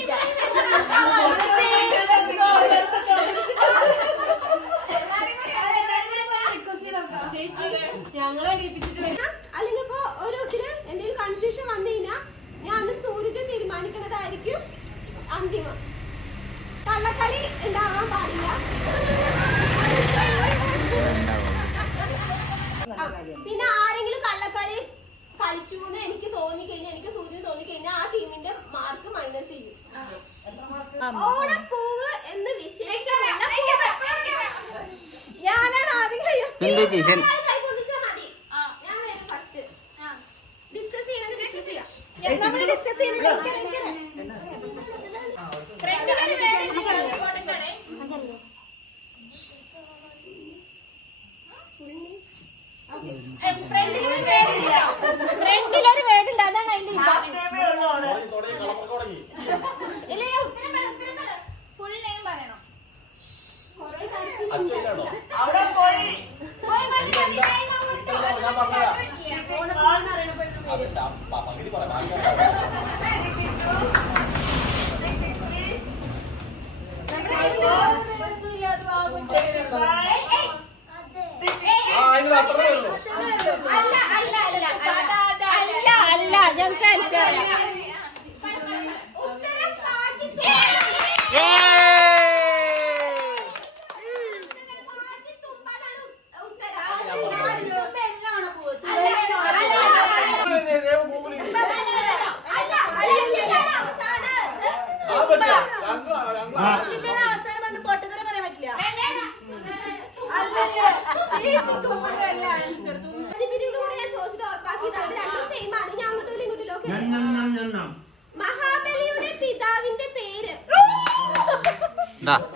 Florida.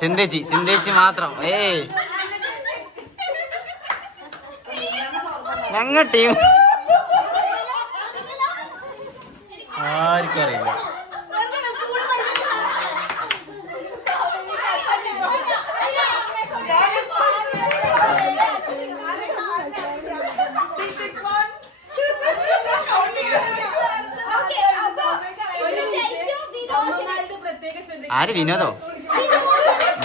സിന്ധേച്ചി സിന്ധേച്ചി മാത്രം. ഏ ഞങ്ങ ടീം. ആർക്കും അറിയില്ല. ആര് വിനോദോ?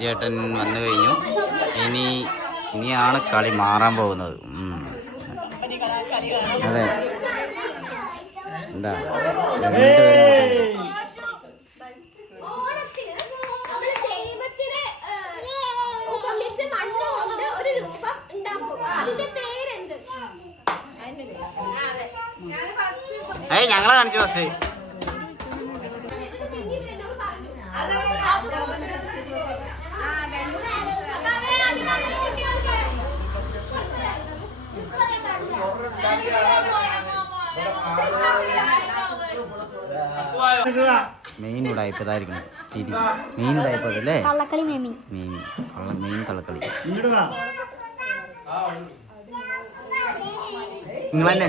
ചേട്ടൻ വന്നു കഴിഞ്ഞു. ഇനി ഇനിയാണ് കളി മാറാൻ പോകുന്നത്. അതെ. എന്താ? ഞങ്ങളെ കാണിച്ചു ബസ്. മെയിൻ ഉടായ്പതായിരിക്കണം ഇതായിരിക്കണം മെയിൻ ഉടായ്പതല്ലേ അതല്ലേ കള്ളക്കളി മെയിൻ മെയിൻ കള്ളക്കളി. നിങ്ങൾ തന്നെ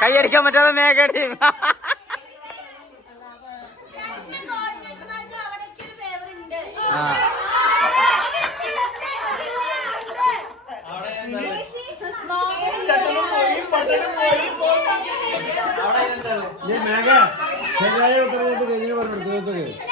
കൈയടിക്കാൻ പറ്റാതെ മേഘ ടീം. ശരിയായ ഉത്തരവാദിത്വം കഴിഞ്ഞ പറഞ്ഞു എടുത്തു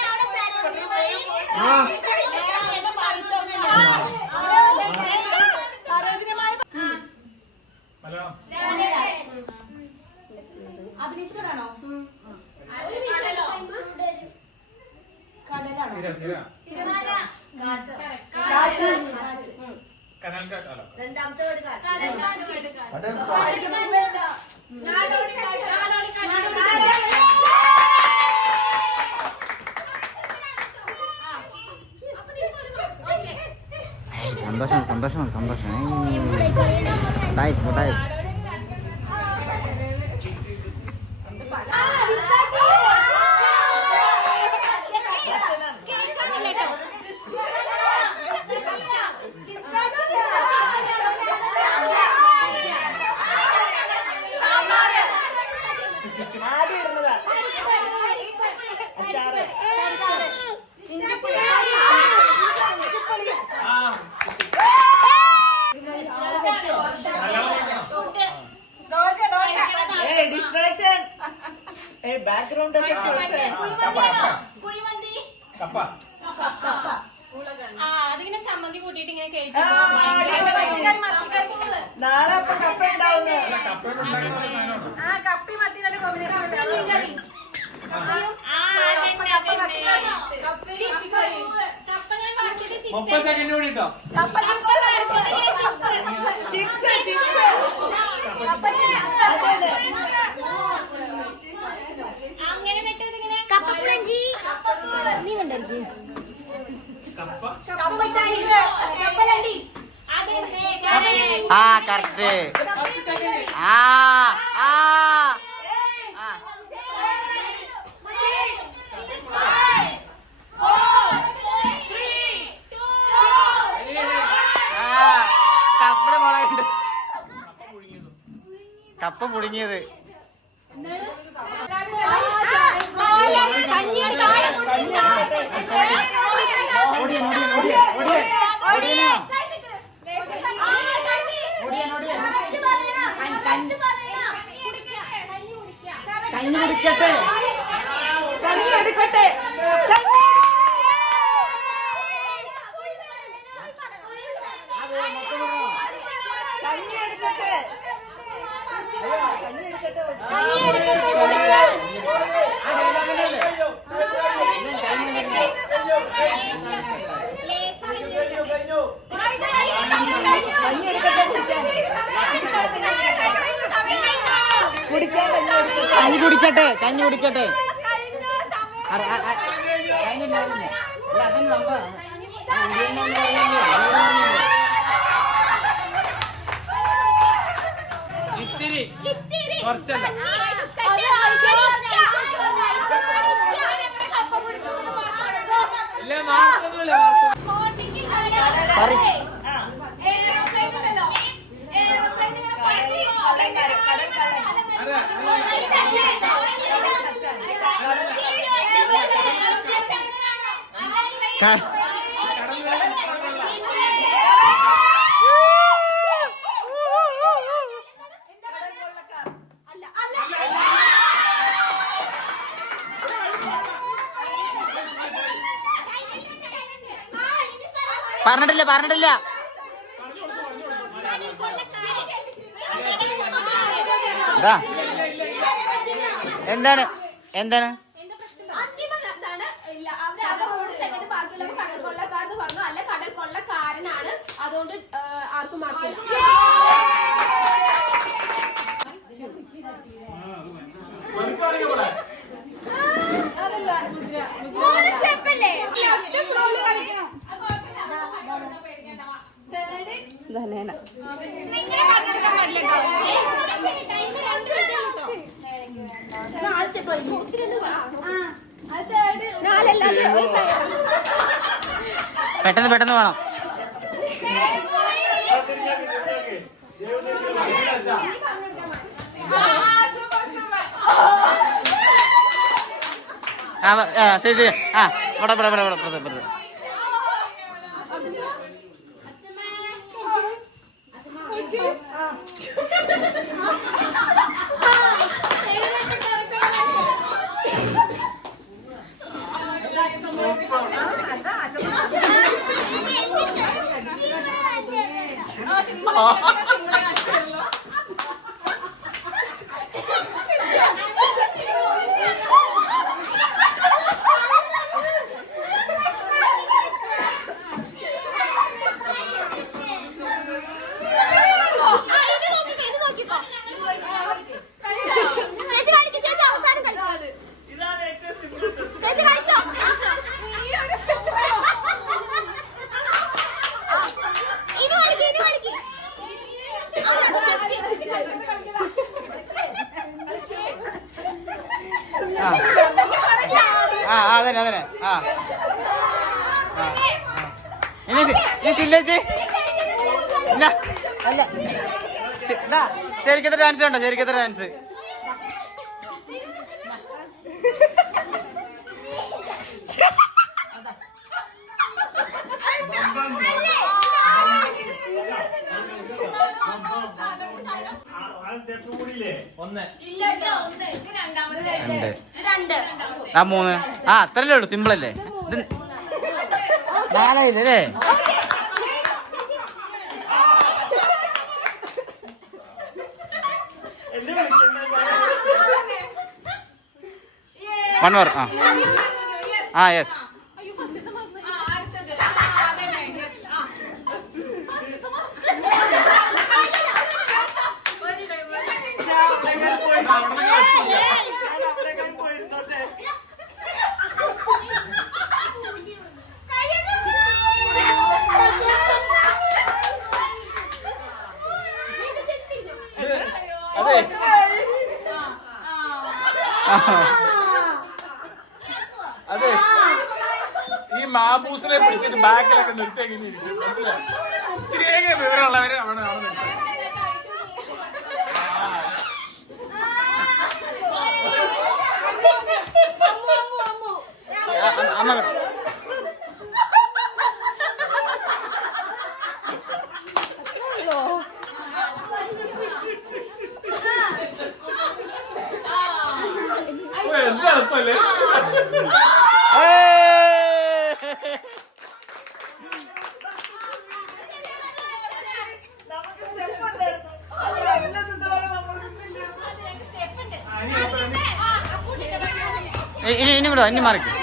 സന്തോഷം സന്തോഷം സന്തോഷം. ഉണ്ടായി ഉണ്ടായി ദോശ ദോശ ഡിസ്ട്രാക്ഷൻ. ബാക്ക്ഗ്രൗണ്ട് കപ്പ ആ അതിങ്ങനെ ചമ്മന്തി കൂട്ടിയിട്ട് ഇങ്ങനെ അടിപൊളി. നാളെ അപ്പൊ കപ്പ ഉണ്ടാവുന്നു. ആ കപ്പി മത്തി നല്ല കോമ്പിനേഷൻ മുപ്പത് സെക്കൻഡ് കൂടി കപ്പ ചിപ്സ് ചിപ്സ് കപ്പ കപ്പ കപ്പ കപ്പ? കപ്പ ആ കറക്റ്റ് ആ ആ. ആ. ആ ഓടിയ ഓടിയ കപ്പ ഓടിയ. കഞ്ഞി అడిగట్టే తల్లి అడిగట్టే കുറച്ചല്ല. ഇല്ല മാർക്കൊന്നുമില്ല പറ- പറഞ്ഞിട്ടില്ല പറഞ്ഞിട്ടില്ല. എന്താ? എന്താണ്? എന്താണ്? അതുകൊണ്ട് ആർക്കും ഇല്ല അവർ അവിടെ ധനേന പെട്ടെന്ന് പെട്ടെന്ന് വേണം. ആ ആ ഇവിടെ ഇവിടെ ഇവിടെ ഇവിടെ. 好 ശരിക്കത്തെ ഡാൻസ് വേണ്ട ശരിക്കത്തെ ഡാൻസ് ആ മൂന്ന്. ആ അത്രല്ലേ ഉള്ളൂ. സിമ്പിൾ അല്ലേ? നാലായില്ലേ വൺ അവർ ah. ah, ആ ആ യെസ് Yeah. 哎，你你你，来一个。பயமாக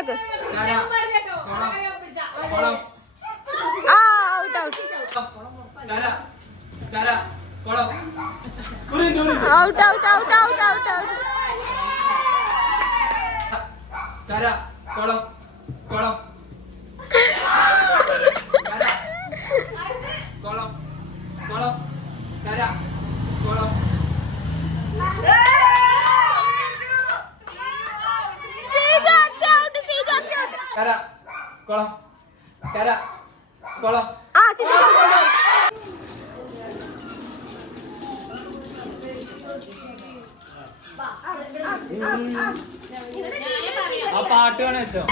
പുറത്താക്ക് ആ out out out out out out out out column കോളം കര. കൊള. കര. കൊള. ആ ചിന്ത ആ പാട്ട് വേണം വെച്ചോ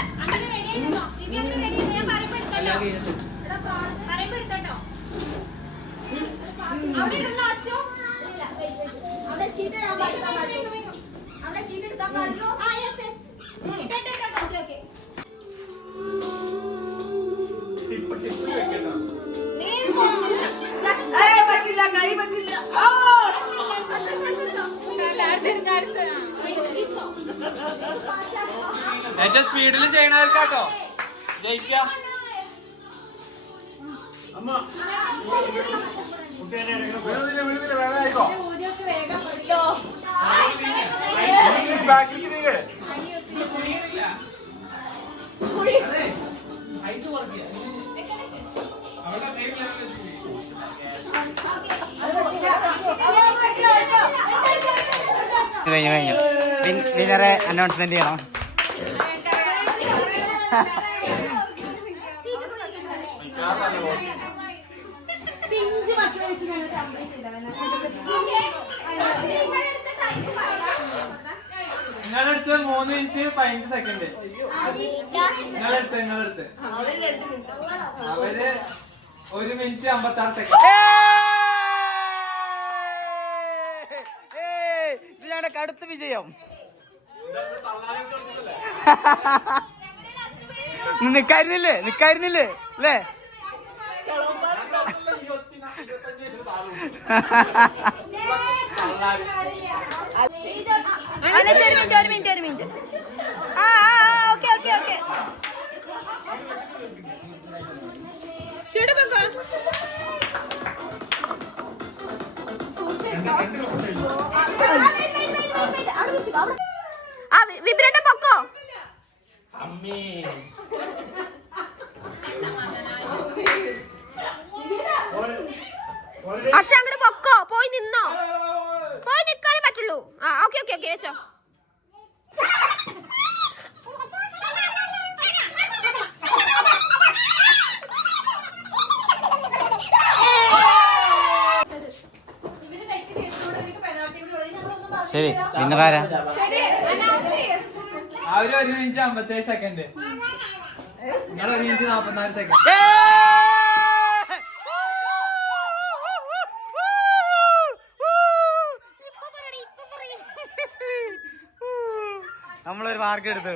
അവിടെ ചീട്ടെടുക്കാൻ പാടുള്ളൂ ആ യെസ് യെസ് ഓക്കെ. പറ്റില്ല കൈ പറ്റില്ല! ഏറ്റവും സ്പീഡിൽ ചെയ്യണവർക്കാട്ടോ. ജയിക്കാം. അമ്മ. വീഴുന്നില്ല വീഴുന്നില്ല വേഗം ആയിക്കോ ബാക്കിലേക്ക് നീങ്ങ് കഴിഞ്ഞു കഴിഞ്ഞു. വിന്നറെ അനൗൺസ്മെന്റ് ചെയ്യണം? പിഞ്ച് മക്കളെ വെച്ച് ഞങ്ങൾ കംപ്ലീറ്റ് നിങ്ങളെടുത്ത് മൂന്ന് മിനിറ്റ് പതിനഞ്ച് സെക്കൻഡ് നിങ്ങളെടുത്ത് നിങ്ങളെടുത്ത്. അവർ ഒരു മിനിറ്റ് അമ്പത്തി ആറ് സെക്കൻഡ് ഇത് ഞങ്ങളുടെ കടുത്ത വിജയം. നിക്കായിരുന്നില്ലേ? നിക്കായിരുന്നില്ലേ? അല്ലേ? അല്ല ശരി മിനിറ്റ് ഒരു മിനിറ്റ് ഒരു മിനിറ്റ്. ആ ആ ഓക്കെ ഓക്കെ ഓക്കെ. ആ വിബ്രേട്ടൻ പൊക്കോ? ഹർഷ അങ്ങോട്ട് പൊക്കോ പോയി നിന്നോ പോയി നിക്കാനേ പറ്റുള്ളൂ ആ ഓക്കെ ഓക്കെ ഓക്കെ വെച്ചോ. ശരി വിന്നറാരാ? അവർ ഒരു മിനിറ്റ് അമ്പത്തേഴ് സെക്കൻഡ് നിങ്ങൾ ഒരു മിനിറ്റ് നാപ്പത്തിനാല് സെക്കൻഡ് മാർക്ക് എടുത്തു.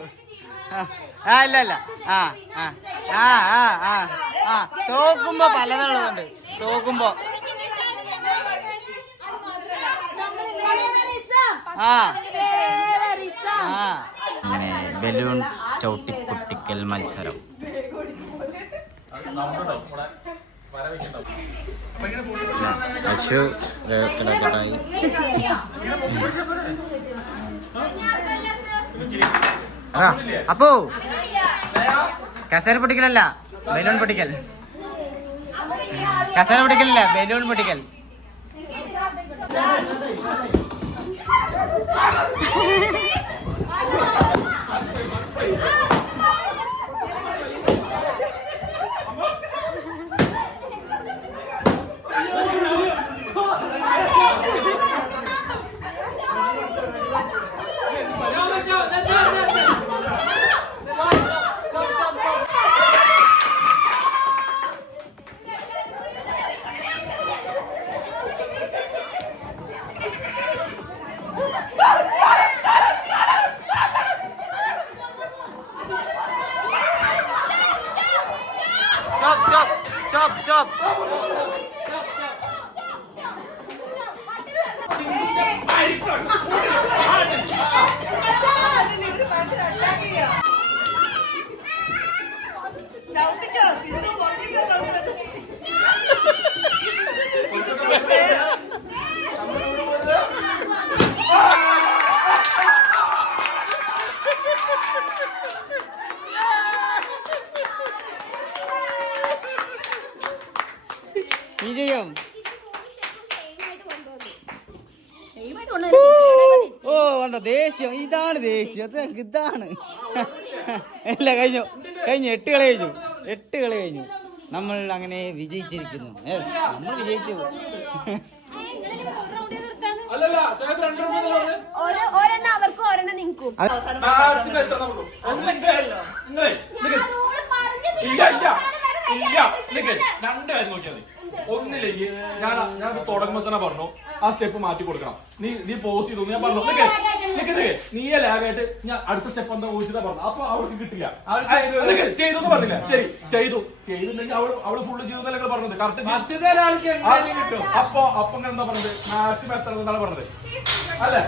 ആ ഇല്ല ഇല്ല. ആ ആ. ആ ആ ആ ആ. തോക്കുമ്പോ പലതുള്ളതുണ്ട് തോക്കുമ്പോ. ആ. ആ. ബലൂൺ ചവിട്ടി കുട്ടിക്കൽ മത്സരം. അശു കിടക്കട്ടായി അപ്പോ കസേര പൊട്ടിക്കലല്ല ബലൂൺ പൊട്ടിക്കൽ. കസേര പൊട്ടിക്കലല്ല ബലൂൺ പൊട്ടിക്കൽ. സ്റ്റോപ്പ് സ്റ്റോപ്പ് സ്റ്റോപ്പ് സ്റ്റോപ്പ് ചവിട്ടിക്കോ ഇത് പൊട്ടിക്കോ ചവിട്ടിക്കോ. വിജയം കൊണ്ടുവന്നു ഓ കണ്ടോ ദേഷ്യം. ഇതാണ് ദേഷ്യം. അത് ഇതാണ്. അല്ല കഴിഞ്ഞു. കഴിഞ്ഞു. എട്ട് കളി കഴിഞ്ഞു. എട്ട് കളി കഴിഞ്ഞു. നമ്മൾ അങ്ങനെ വിജയിച്ചിരിക്കുന്നു. നമ്മൾ വിജയിച്ചു. ഒന്നില്ലെങ്കിൽ ഞാൻ ഞാൻ തുടങ്ങുമ്പോ തന്നെ പറഞ്ഞു. ആ സ്റ്റെപ്പ് മാറ്റി കൊടുക്കണം നീ നീ പോസ് ചെയ്തു ഞാൻ പറഞ്ഞു നീയെ ലാഗായിട്ട് ഞാൻ അടുത്ത സ്റ്റെപ്പ് എന്താ ചോദിച്ചാ പറഞ്ഞു അപ്പൊ അവൾക്ക് കിട്ടില്ല ചെയ്തു എന്ന് പറഞ്ഞില്ല ശരി ചെയ്തു ചെയ്തിട്ടുണ്ടെങ്കിൽ അവൾ അവൾ ഫുള്ള് ചെയ്തു എന്നല്ലേ പറഞ്ഞത് കറക്റ്റ് അപ്പൊ അപ്പൊ എന്താ പറഞ്ഞത് മാക്സിമം എത്ര എന്നാണ് പറഞ്ഞത് അല്ലെ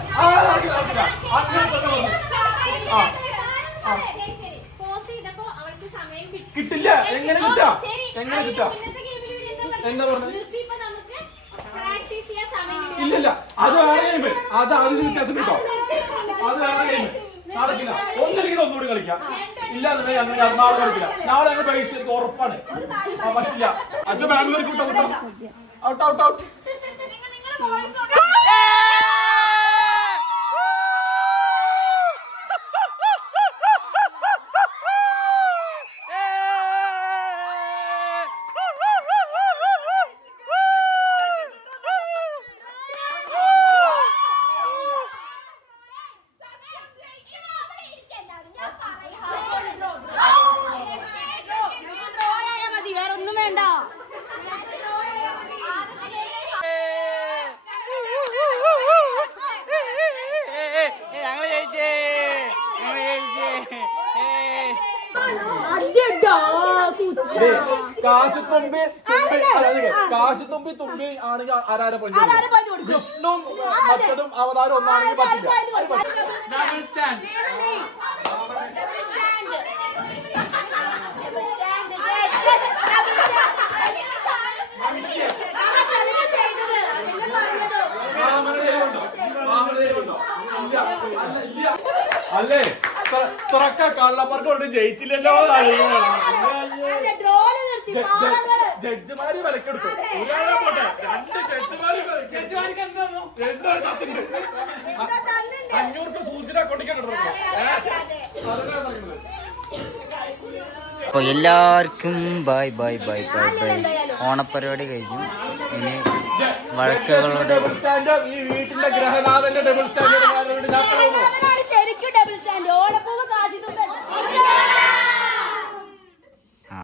കിട്ടില്ല എങ്ങനെ കിട്ടാ എങ്ങനെ കിട്ടാ എന്താ പറഞ്ഞത്? ഇല്ലില്ല. അത് വേറെ ഗെയിം അത് അതിന് വ്യത്യാസം കിട്ടോ? അത് വേറെ ഗെയിം നടക്കില്ല ഒന്നില്ലെങ്കിൽ ഒന്നുകൂടി കളിക്കാം. ഇല്ല നാളെ കളിക്കില്ല. നാളെ ഞങ്ങൾ പൈസ ഉറപ്പാണ്. പറ്റില്ല. അച്ഛൻ ബാംഗ്ലൂർക്ക് ഔട്ട് ഔട്ട് ഔട്ട് ഔട്ട് മതി വേറെ ഒന്നും വേണ്ട ഞങ്ങൾ ജയിച്ചേ ഞങ്ങൾ ജയിച്ചേ ഏയ്. കാശ് തുമ്പി തുമ്പി അല്ല, നിക്ക്. കാശ് തുമ്പി തുമ്പി ആണെങ്കിൽ ആരാര പഞ്ചു വിഷ്ണു മറ്റതും അവതാരം ഒന്നാണെങ്കിൽ പറ്റില്ല അത് പറ്റില്ല. വാമനദേവുണ്ടോ? വാമനദേവുണ്ടോ? ഇല്ല. അല്ല, ഇല്ല. അല്ലേ തുറക്ക കള്ളപ്പറക്ക് കൊണ്ട് ജയിച്ചില്ലല്ലോ ജഡ്ജിമാര് വിലക്കെടുത്തു ഒരാളെ പോട്ടെ രണ്ട് ജഡ്ജിമാര് ജഡ്ജിമാർക്ക് എന്താണോ രണ്ടാൾ തത്തുണ്ട് അഞ്ഞൂറ് രൂപ സൂചിയുടെ കൊണ്ടിക്കാൻ അപ്പൊ എല്ലാവർക്കും bye bye bye bye bye ഓണപ്പരിപാടി കഴിഞ്ഞു ഇനി വഴക്കുകളുടെ ഈ വീട്ടിലെ ഗ്രഹനാഥന്റെ ഡബിൾ സ്റ്റാൻഡ് ഞാൻ പോകുന്നു